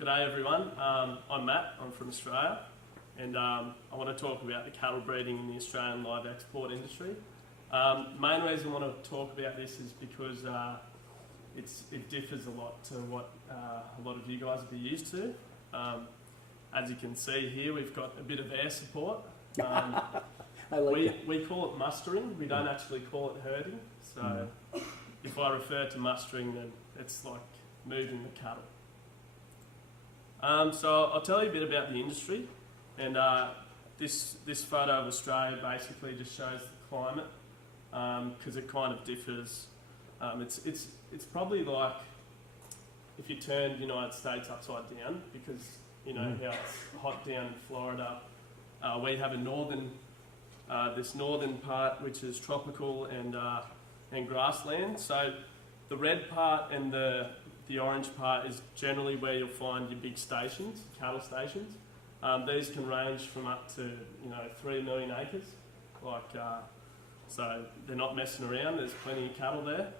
G'day everyone, I'm Matt, I'm from Australia, and I want to talk about the cattle breeding in the Australian live export industry. Main reason I want to talk about this is because it differs a lot to what a lot of you guys will be used to. As you can see here, we've got a bit of air support. We call it mustering, we don't actually call it herding. So if I refer to mustering, then it's like moving the cattle. So I'll tell you a bit about the industry, and this photo of Australia basically just shows the climate, because it kind of differs. It's probably like if you turned the United States upside down, because you know how it's hot down in Florida. We have a northern, this northern part which is tropical and grassland. So the red part and the orange part is generally where you'll find your big stations, cattle stations. These can range from up to 3 million acres. So they're not messing around. There's plenty of cattle there.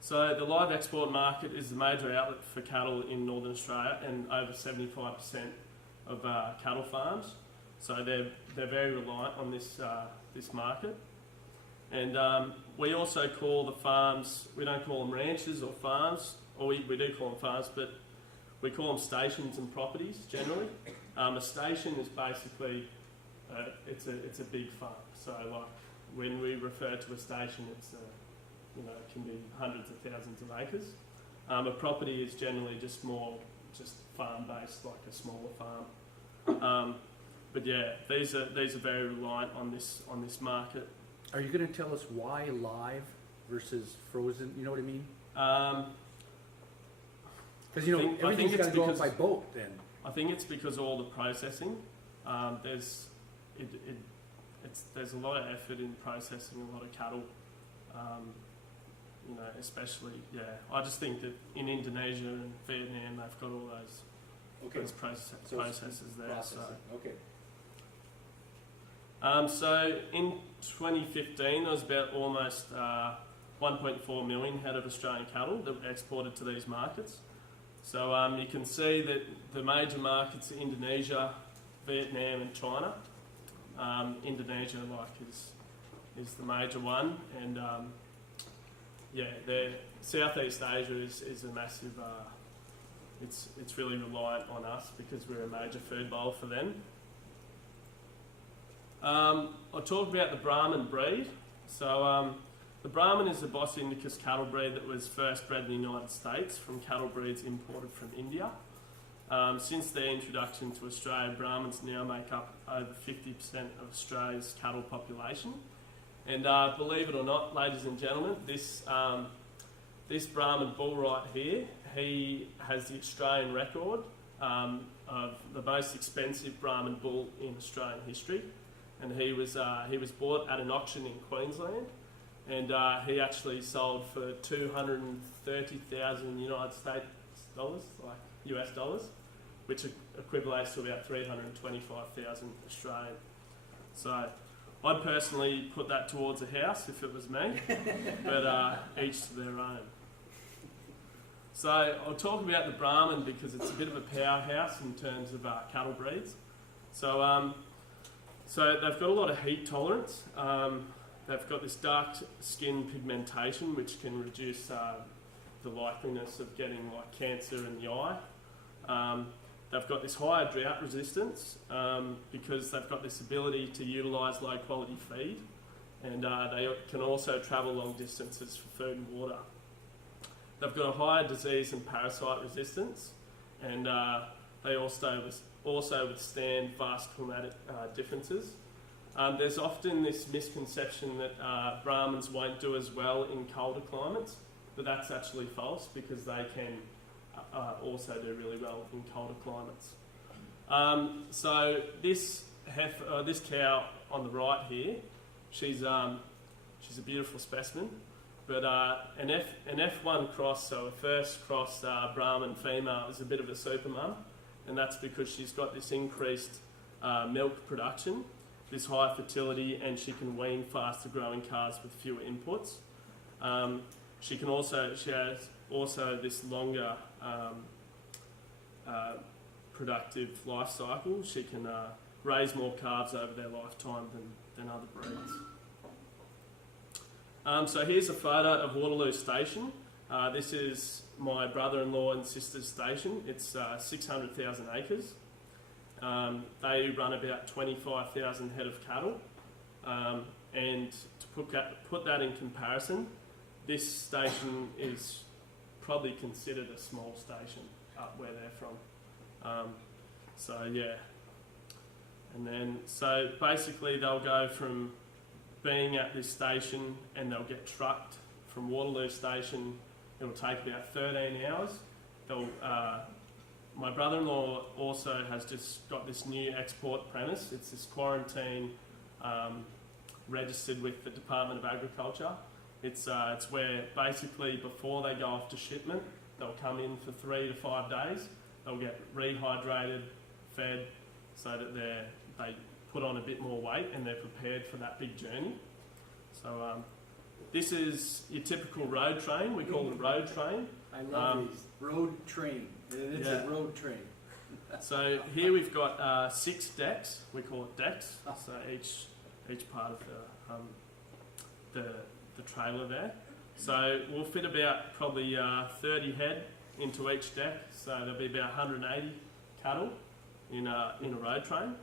So the live export market is the major outlet for cattle in Northern Australia, and over 75% of cattle farms. So they're very reliant on this market. And we also call the farms, we don't call them ranches or farms, or we do call them farms, but we call them stations and properties generally. A station is basically, it's a big farm. So like when we refer to a station, it's it can be hundreds of thousands of acres. A property is generally just farm-based, like a smaller farm. But yeah, these are very reliant on this market. Are you going to tell us why live versus frozen? You know what I mean? Because everything's got to go up by boat. Then I think it's because all the processing. There's a lot of effort in processing a lot of cattle. Especially I just think that in Indonesia and Vietnam they've got all those processes there. Processing. So. So in 2015 there was about almost 1.4 million head of Australian cattle that were exported to these markets. So you can see that the major markets are Indonesia, Vietnam and China. Indonesia is the major one, and Southeast Asia is a massive, it's really reliant on us because we're a major food bowl for them. I'll talk about the Brahman breed. So the Brahman is the Bos Indicus cattle breed that was first bred in the United States from cattle breeds imported from India. Since their introduction to Australia, Brahmans now make up over 50% of Australia's cattle population. And believe it or not, ladies and gentlemen, this Brahman bull right here, he has the Australian record of the most expensive Brahman bull in Australian history. And he was bought at an auction in Queensland, and he actually sold for $230,000 United States dollars, like US dollars, which equivalates to about 325,000 Australian. So I'd personally put that towards a house if it was me, but each to their own. So I'll talk about the Brahman because it's a bit of a powerhouse in terms of cattle breeds. So they've got a lot of heat tolerance. They've got this dark skin pigmentation which can reduce the likeliness of getting like cancer in the eye. They've got this higher drought resistance because they've got this ability to utilise low quality feed, and they can also travel long distances for food and water. They've got a higher disease and parasite resistance, and they also withstand vast climatic differences. There's often this misconception that Brahmans won't do as well in colder climates, but that's actually false because they can also do really well in colder climates. So this cow on the right here, she's a beautiful specimen, but an F1 cross, so a first cross Brahman female, is a bit of a super mum. And that's because she's got this increased milk production, this high fertility, and she can wean faster growing calves with fewer inputs. She has also this longer productive life cycle. She can raise more calves over their lifetime than other breeds. So here's a photo of Waterloo Station. This is my brother-in-law and sister's station. It's 600,000 acres. They run about 25,000 head of cattle. And to put that in comparison, this station is probably considered a small station up where they're from. So yeah. And then, so basically they'll go from being at this station and they'll get trucked from Waterloo Station. It'll take about 13 hours. My brother-in-law also has just got this new export premise. It's this quarantine registered with the Department of Agriculture. It's where basically before they go off to shipment, they'll come in for 3 to 5 days. They'll get rehydrated, fed, so that they put on a bit more weight and they're prepared for that big journey. So this is your typical road train. We call it road train. I love these. Road train. It's a road train. So here we've got 6 decks. We call it decks. So each part of the trailer there. So we'll fit about probably 30 head into each deck. So there'll be about 180 cattle in a road train.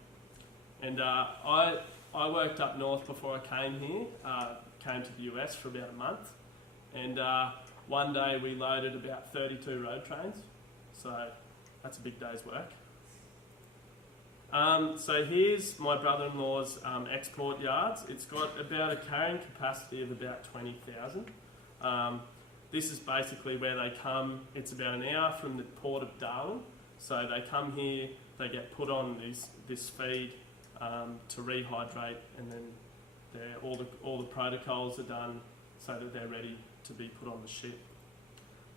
And I worked up north before I came here. Came to the US for about a month. And one day we loaded about 32 road trains. So that's a big day's work. So here's my brother-in-law's export yards. It's got about a carrying capacity of about 20,000. This is basically where they come. It's about an hour from the port of Darwin. So they come here, they get put on this feed to rehydrate, and then all the protocols are done so that they're ready to be put on the ship.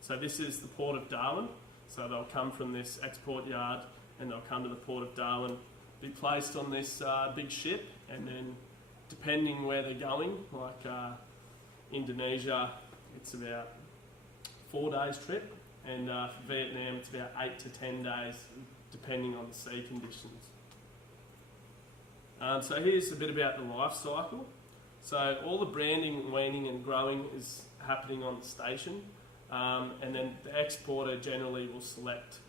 So this is the port of Darwin. So they'll come from this export yard and they'll come to the port of Darwin, be placed on this big ship, and then depending where they're going, like Indonesia, it's about 4 days trip, and for Vietnam it's about 8 to 10 days depending on the sea conditions. So here's a bit about the life cycle. So all the branding, weaning and growing is happening on the station, and then the exporter generally will select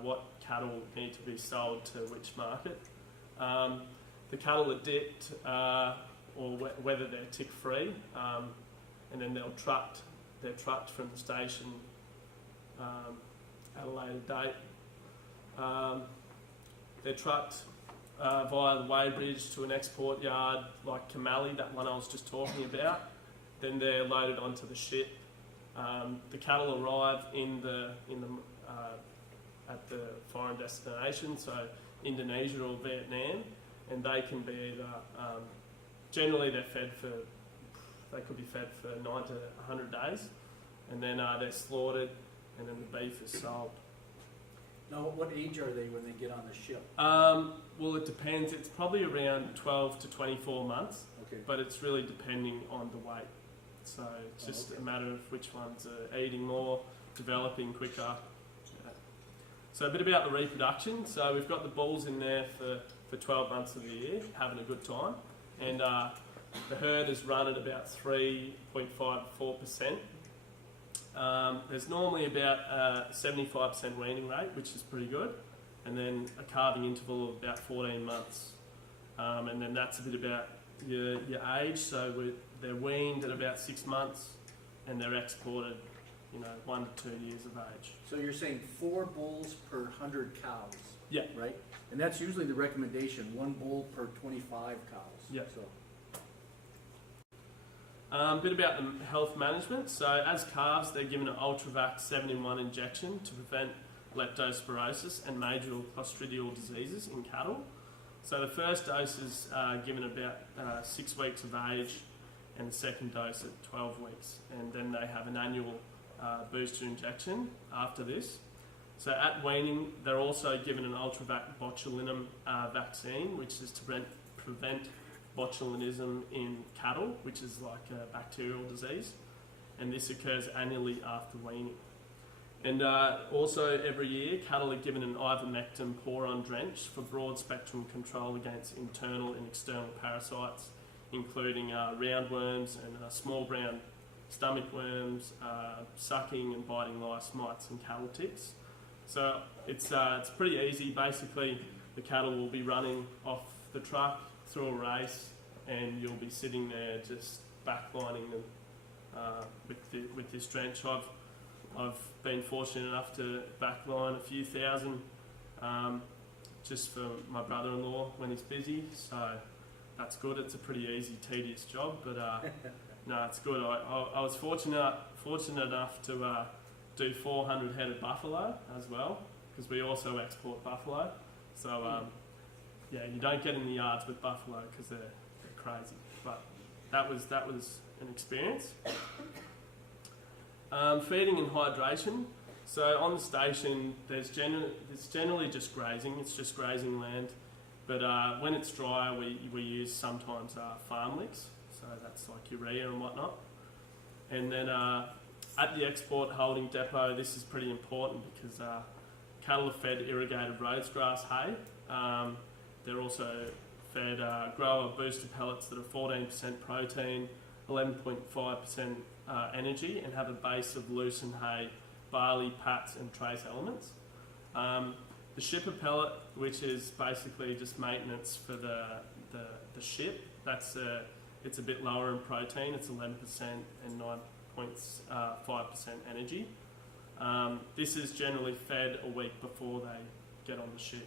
what cattle need to be sold to which market. The cattle are dipped, or whether they're tick-free, and then they're trucked from the station at a later date. They're trucked via the weighbridge to an export yard like Kamali, that one I was just talking about. Then they're loaded onto the ship. The cattle arrive at the foreign destination, so Indonesia or Vietnam, and they can be either, generally they could be fed for 9 to 100 days, and then they're slaughtered, and then the beef is sold. Now, what age are they when they get on the ship? Well, it depends. It's probably around 12 to 24 months, okay, but it's really depending on the weight. So it's just a matter of which ones are eating more, developing quicker. Yeah. So a bit about the reproduction. So we've got the bulls in there for 12 months of the year, having a good time. And the herd is run at about 3.5 to 4%. There's normally about a 75% weaning rate, which is pretty good. And then a calving interval of about 14 months. And then that's a bit about your age. So they're weaned at about 6 months, and they're exported, 1 to 2 years of age. So you're saying 4 bulls per 100 cows? Yeah. Right? And that's usually the recommendation, 1 bull per 25 cows. Yeah. So. A bit about the health management. So as calves, they're given an Ultravac 7-in-1 injection to prevent leptospirosis and major clostridial diseases in cattle. So the first dose is given about 6 weeks of age, and the second dose at 12 weeks. And then they have an annual booster injection after this. So at weaning, they're also given an Ultravac botulinum vaccine, which is to prevent botulinism in cattle, which is like a bacterial disease. And this occurs annually after weaning. And also every year, cattle are given an ivermectin pour-on drench for broad-spectrum control against internal and external parasites, including roundworms and small brown stomach worms, sucking and biting lice, mites and cattle ticks. So it's pretty easy. Basically, the cattle will be running off the truck through a race, and you'll be sitting there just backlining them with this drench. I've been fortunate enough to backline a few thousand just for my brother-in-law when he's busy, so that's good. It's a pretty easy, tedious job, but no, it's good. I was fortunate enough to do 400 head of buffalo as well, because we also export buffalo. So yeah, you don't get in the yards with buffalo because they're crazy, but that was an experience. Feeding and hydration. So on the station, it's generally just grazing. It's just grazing land. But when it's drier, we use sometimes farm licks. So that's like urea and whatnot. And then at the export holding depot, this is pretty important because cattle are fed irrigated rhodes grass hay. They're also fed grower booster pellets that are 14% protein, 11.5% energy, and have a base of lucerne hay, barley, pats and trace elements. The shipper pellet, which is basically just maintenance for the ship, it's a bit lower in protein. It's 11% and 9.5% energy. This is generally fed a week before they get on the ship.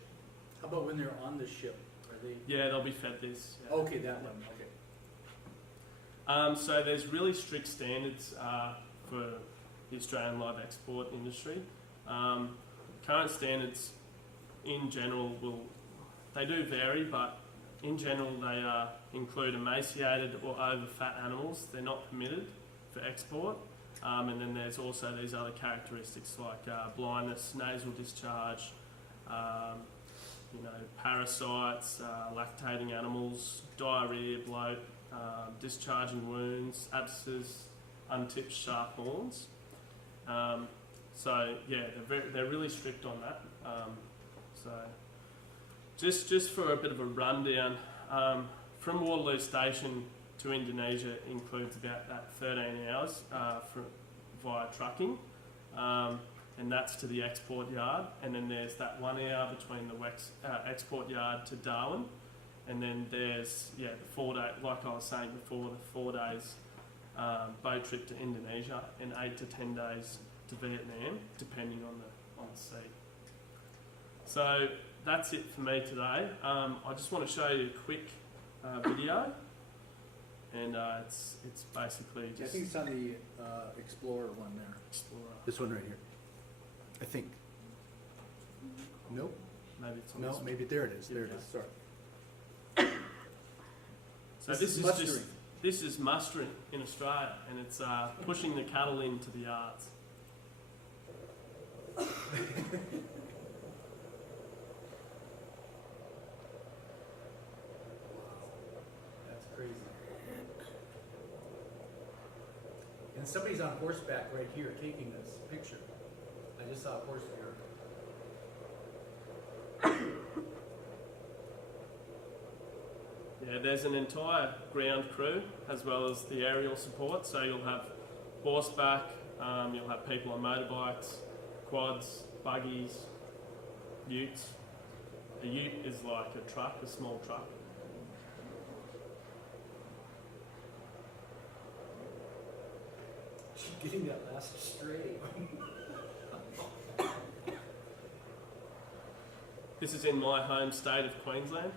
How about when they're on the ship? Are they? Yeah, they'll be fed this. Yeah. Okay, that one. Okay. So there's really strict standards for the Australian live export industry. Current standards in general they do vary, but in general they include emaciated or over fat animals. They're not permitted for export. And then there's also these other characteristics like blindness, nasal discharge, parasites, lactating animals, diarrhea, bloat, discharging wounds, abscesses, untipped sharp horns. So yeah, they're really strict on that. So just for a bit of a rundown, from Waterloo Station to Indonesia includes about that 13 hours via trucking, and that's to the export yard. And then there's that 1 hour between the export yard to Darwin. And then there's the 4 day, like I was saying before, the 4 days boat trip to Indonesia and 8 to 10 days to Vietnam, depending on the sea. So that's it for me today. I just want to show you a quick video, and it's basically just. I think it's on the Explorer one there. Explorer. This one right here. I think. Nope. Maybe it's on No, this one. maybe there it is. There it is. Sorry. So this is mustering in Australia, and it's pushing the cattle into the yards. That's crazy. And somebody's on horseback right here taking this picture. I just saw a horse here. Yeah, there's an entire ground crew as well as the aerial support. So you'll have horseback, you'll have people on motorbikes, quads, buggies, utes. A ute is like a truck, a small truck. Getting that last straight. This is in my home state of Queensland.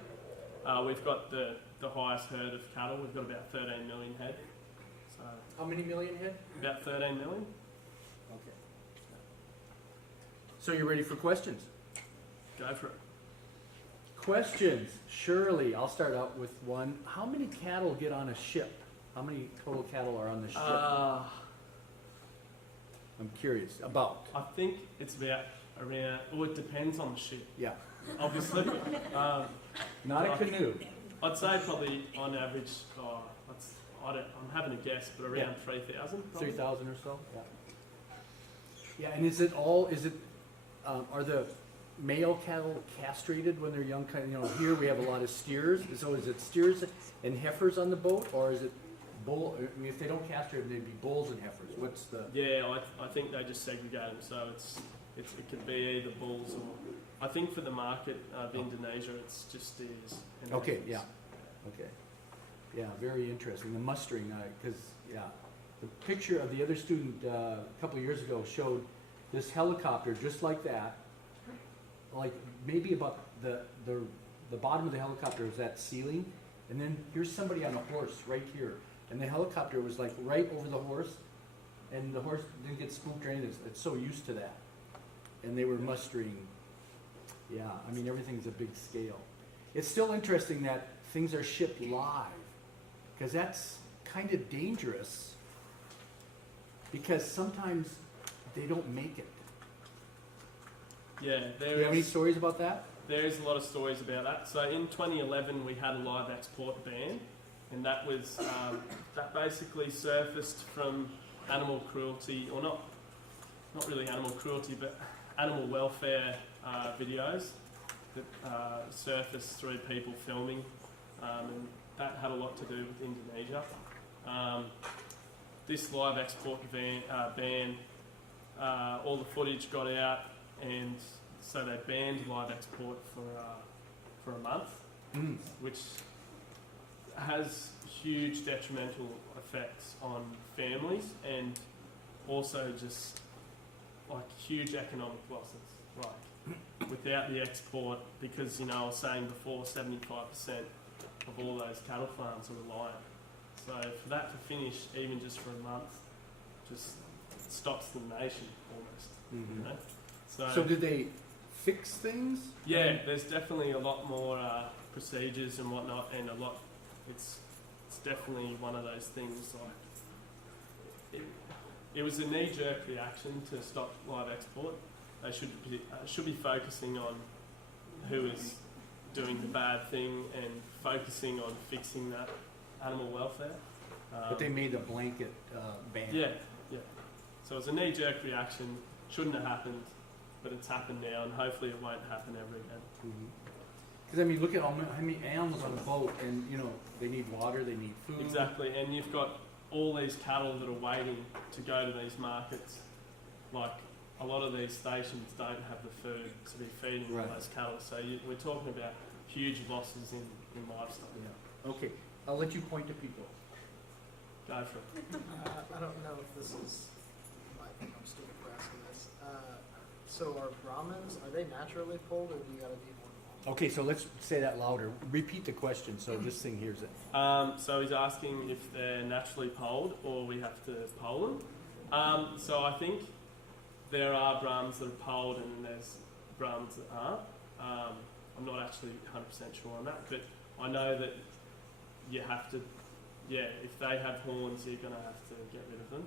We've got the highest herd of cattle. We've got about 13 million head. So How many million head? about 13 million. Okay. So you're ready for questions? Go for it. Questions. Shirley, I'll start out with one. How many cattle get on a ship? How many total cattle are on the ship? I'm curious. About. I think it's about around. Well, it depends on the ship, Yeah. obviously. Not a canoe. I'd say probably on average. I'm having a guess, but around 3,000. 3,000 or so? Yeah. Yeah, and are the male cattle castrated when they're young? Here we have a lot of steers. So is it steers and heifers on the boat, or is it bull? I mean, if they don't castrate them, they'd be bulls and heifers. What's the? Yeah, I think they just segregate them. So it could be either bulls or, I think for the market of Indonesia, it's just steers. And Okay, heifers. yeah, okay, yeah, very interesting. The mustering, because the picture of the other student a couple of years ago showed this helicopter just like that, like maybe about the bottom of the helicopter was that ceiling, and then here's somebody on a horse right here, and the helicopter was like right over the horse, and the horse didn't get spooked or anything. It's so used to that, and they were mustering. Yeah, I mean everything's a big scale. It's still interesting that things are shipped live, because that's kind of dangerous, because sometimes they don't make it. Yeah, Do you have any stories about that? There is a lot of stories about that. So in 2011, we had a live export ban, and that was that basically surfaced from animal cruelty, or not really animal cruelty, but animal welfare videos that surfaced through people filming, and that had a lot to do with Indonesia. This live export ban, all the footage got out, and so they banned live export for a month, which has huge detrimental effects on families and also just like huge economic losses. Like without the export, because I was saying before, 75% of all those cattle farms are reliant. So for that to finish, even just for a month, just stops the nation almost. Mm-hmm. So did they fix things? yeah, there's definitely a lot more procedures and whatnot, and it's definitely one of those things like it was a knee-jerk reaction to stop live export. They should be focusing on who is doing the bad thing and focusing on fixing that animal welfare. But they made a blanket ban. Yeah. So it was a knee-jerk reaction. Shouldn't have happened, but it's happened now, and hopefully it won't happen ever again. Because I mean, look at how many animals on a boat, and they need water, they need food. Exactly, and you've got all these cattle that are waiting to go to these markets. Like a lot of these stations don't have the food to be feeding all those cattle, so we're talking about huge losses in livestock. Yeah. Okay, I'll let you point to people. Go for it. I don't know if this is, I think I'm stupid for asking this. So are Brahmins, are they naturally pulled, or do you gotta be one? Okay, so let's say that louder. Repeat the question so this thing hears it. So he's asking if they're naturally polled or we have to poll them. So I think there are Brahmins that are polled and there's Brahmins that aren't. I'm not actually 100% sure on that, but I know that you have to, if they have horns, you're going to have to get rid of them.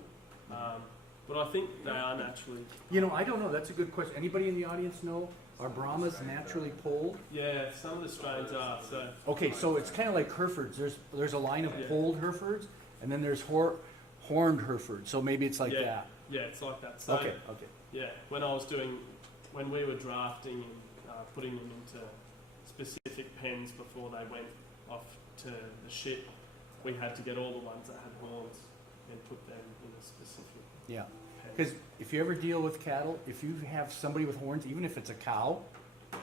But I think they are naturally. I don't know. That's a good question. Anybody in the audience know? Are Brahmas naturally polled? Yeah, some of the strains are. So okay, so it's kind of like Herefords. There's a line of polled Herefords, and then there's horned Herefords. So maybe it's like that. Yeah, it's like that. So, okay. Yeah, when we were drafting and putting them into specific pens before they went off to the ship, we had to get all the ones that had horns and put them in a specific. Yeah. Because if you ever deal with cattle, if you have somebody with horns, even if it's a cow,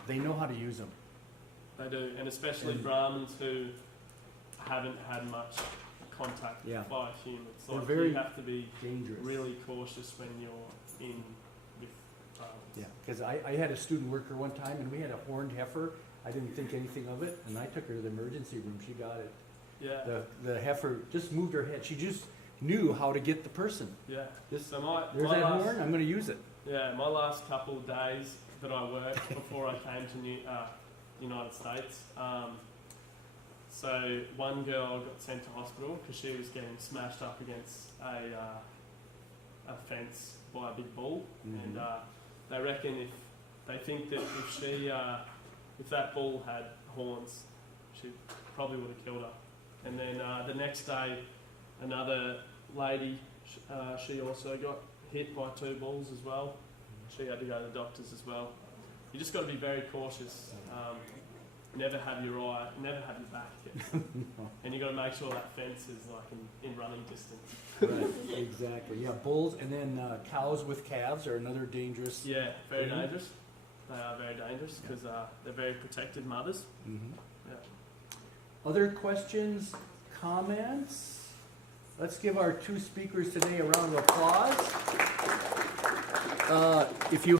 they know how to use them. They do, and especially Brahmins who haven't had much contact by humans. They're Like very you have to be dangerous. really cautious when you're in with Brahmins. Yeah, because I had a student worker one time, and we had a horned heifer. I didn't think anything of it, and I took her to the emergency room. She got it. Yeah. The heifer just moved her head. She just knew how to get the person. Yeah. Just, So there's that horn, I'm going to use it. Yeah, my last couple of days that I worked before I came to United States, so one girl got sent to hospital because she was getting smashed up against a fence by a big bull, and they reckon they think that if that bull had horns, she probably would have killed her. And then the next day, another lady, she also got hit by 2 bulls as well. She had to go to the doctors as well. You just got to be very cautious. Never have your back against it. And you got to make sure that fence is like in running distance. Right, exactly. Yeah, bulls and then cows with calves are another dangerous. Yeah, very Mhm. dangerous. They are very dangerous because they're very protected mothers. Mhm. Yeah. Other questions, comments? Let's give our 2 speakers today a round of applause. If you